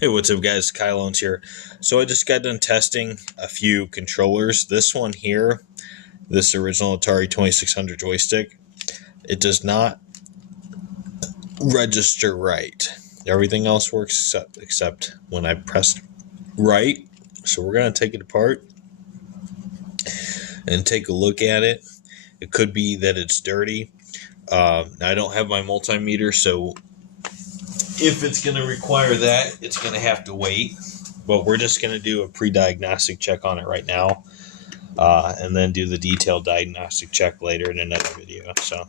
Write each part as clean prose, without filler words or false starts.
Hey, what's up guys? Kyle Owens here. So I just got done testing a few controllers. This one here, this original Atari 2600 joystick, it does not register right. Everything else works except when I press right. So we're going to take it apart and take a look at it. It could be that it's dirty. I don't have my multimeter, so if it's going to require that, it's going to have to wait. But we're just going to do a pre-diagnostic check on it right now, and then do the detailed diagnostic check later in another video. So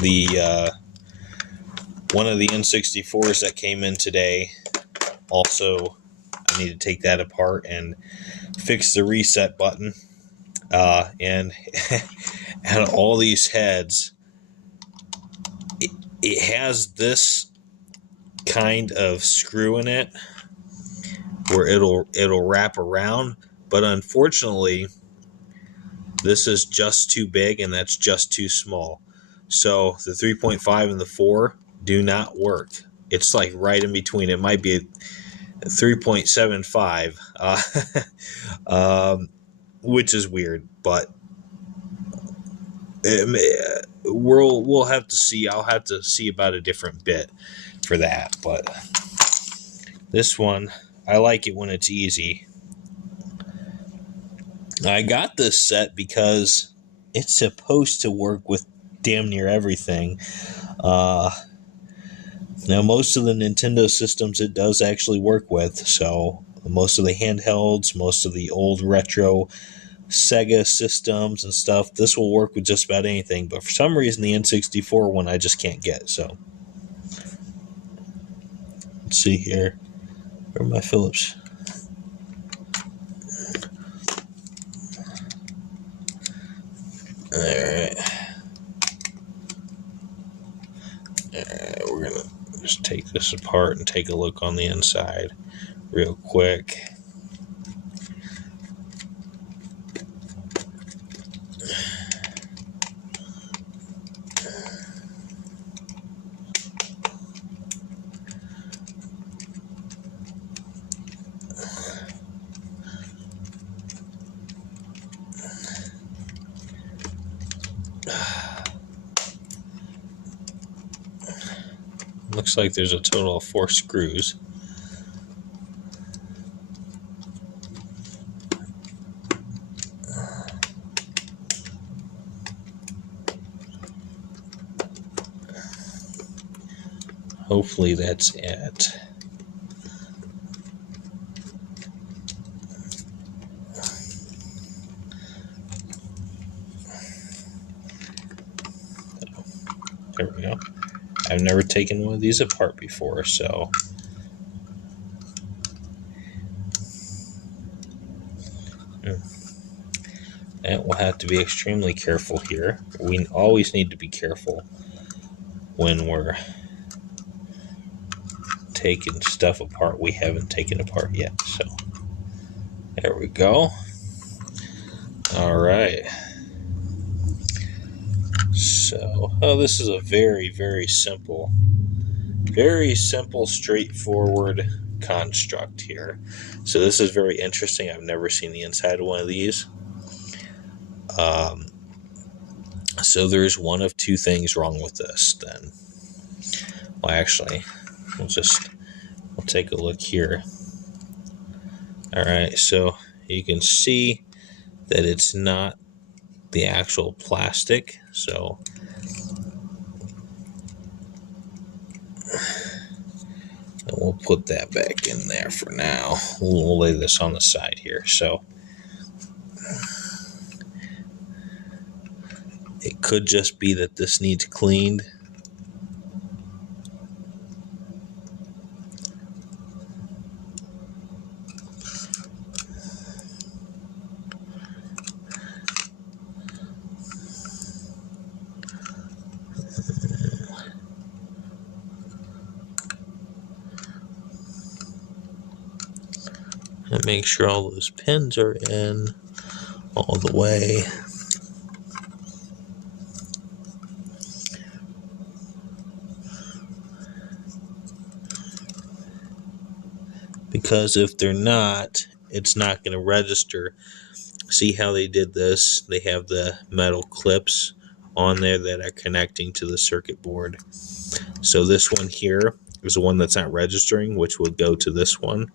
the one of the N64s that came in today, also I need to take that apart and fix the reset button, and out of all these heads, it has this kind of screw in it where it'll wrap around, but unfortunately this is just too big and that's just too small. So the 3.5 and the 4 do not work. It's like right in between. It might be a 3.75, which is weird, but we'll have to see. I'll have to see about a different bit for that. But this one, I like it when it's easy. I got this set because it's supposed to work with damn near everything. Now, most of the Nintendo systems it does actually work with. So most of the handhelds, most of the old retro Sega systems and stuff, this will work with just about anything. But for some reason, the N64 one I just can't get. So let's see here. Where are my Phillips? Alright. We're going to just take this apart and take a look on the inside real quick. Looks like there's a total of 4 screws. Hopefully that's it. There we go. I've never taken one of these apart before, so and we'll have to be extremely careful here. We always need to be careful when we're taking stuff apart we haven't taken apart yet. So there we go. All right. So, this is a very, very simple, straightforward construct here. So this is very interesting. I've never seen the inside of one of these. So there's one of two things wrong with this then. Well, actually, we'll take a look here. All right, so you can see that it's not the actual plastic. So and we'll put that back in there for now. We'll lay this on the side here. So it could just be that this needs cleaned. And make sure all those pins are in all the way. because if they're not, it's not going to register. See how they did this? They have the metal clips on there that are connecting to the circuit board. So this one here is the one that's not registering, which will go to this one.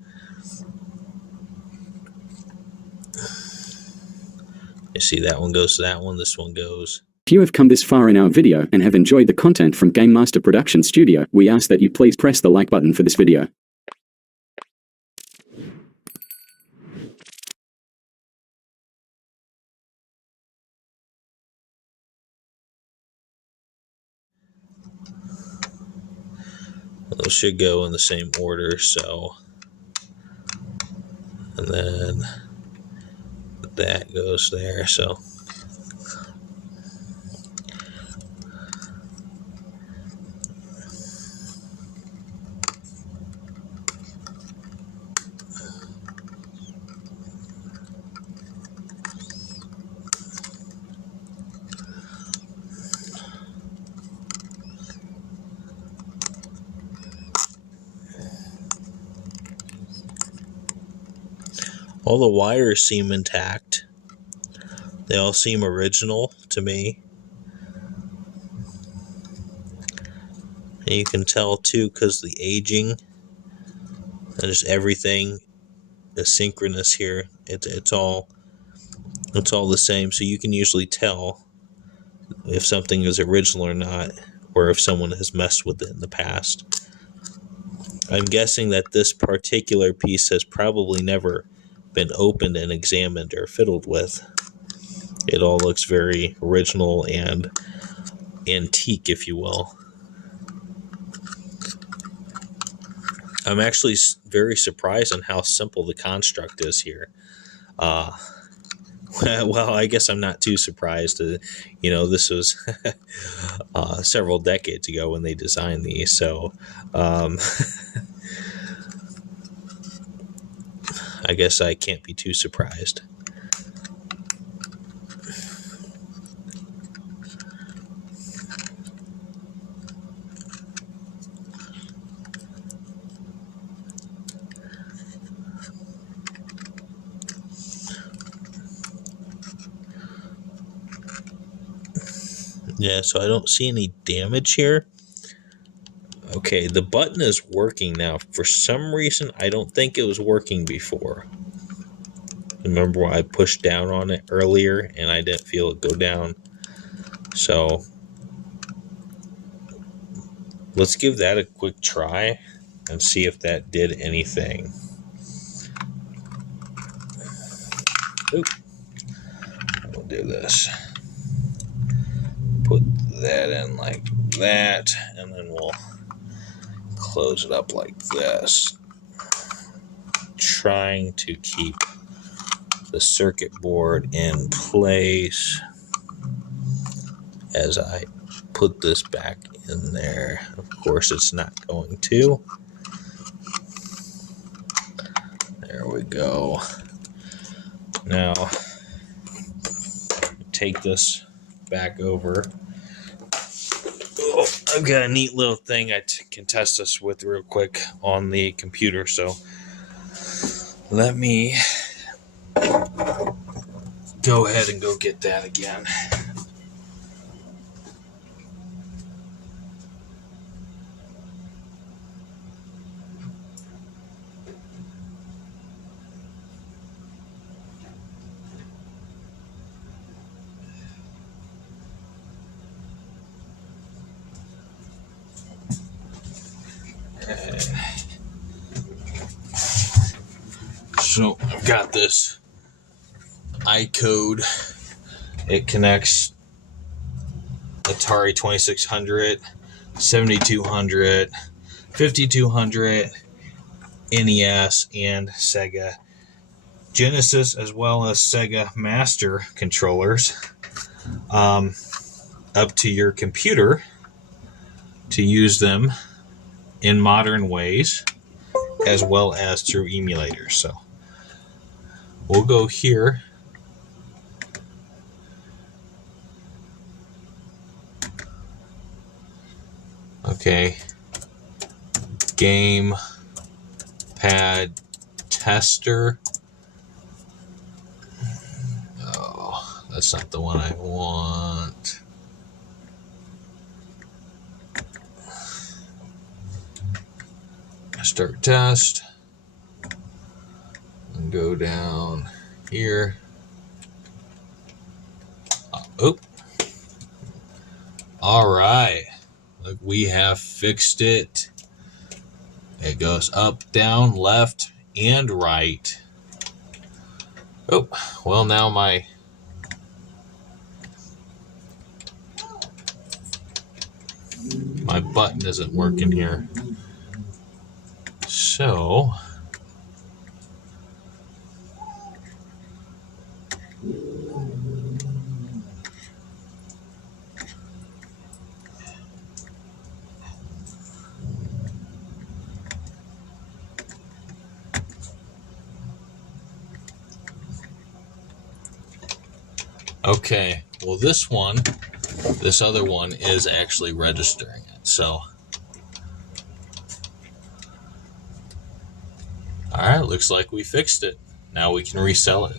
You see that one goes to that one, this one goes. If you have come this far in our video and have enjoyed the content from Game Master Production Studio, we ask that you please press the like button for this video. Those should go in the same order, so. And then that goes there, so. All the wires seem intact. They all seem original to me. And you can tell too because the aging and just everything is synchronous here. It's all the same. So you can usually tell if something is original or not, or if someone has messed with it in the past. I'm guessing that this particular piece has probably never been opened and examined or fiddled with. It all looks very original and antique, if you will. I'm actually very surprised on how simple the construct is here. Well, I guess I'm not too surprised. This was several decades ago when they designed these, so I guess I can't be too surprised. Yeah, so I don't see any damage here. Okay, the button is working now. For some reason, I don't think it was working before. Remember when I pushed down on it earlier and I didn't feel it go down? So let's give that a quick try and see if that did anything. Oop. We'll do this. Put that in like that, and then we'll close it up like this. Trying to keep the circuit board in place as I put this back in there. Of course, it's not going to. There we go. Now, take this back over. Oh, I've got a neat little thing I can test this with real quick on the computer, so let me go ahead and go get that again. So I've got this iCode. It connects Atari 2600, 7200, 5200, NES, and Sega Genesis, as well as Sega Master controllers, up to your computer to use them in modern ways, as well as through emulators. So we'll go here. Okay. Game pad tester. Oh, that's not the one I want. Start test. And go down here. Oh. All right. Look, we have fixed it. It goes up, down, left, and right. Oh, well, now my button isn't working here. So okay, well, this other one is actually registering it. So, all right, looks like we fixed it. Now we can resell it.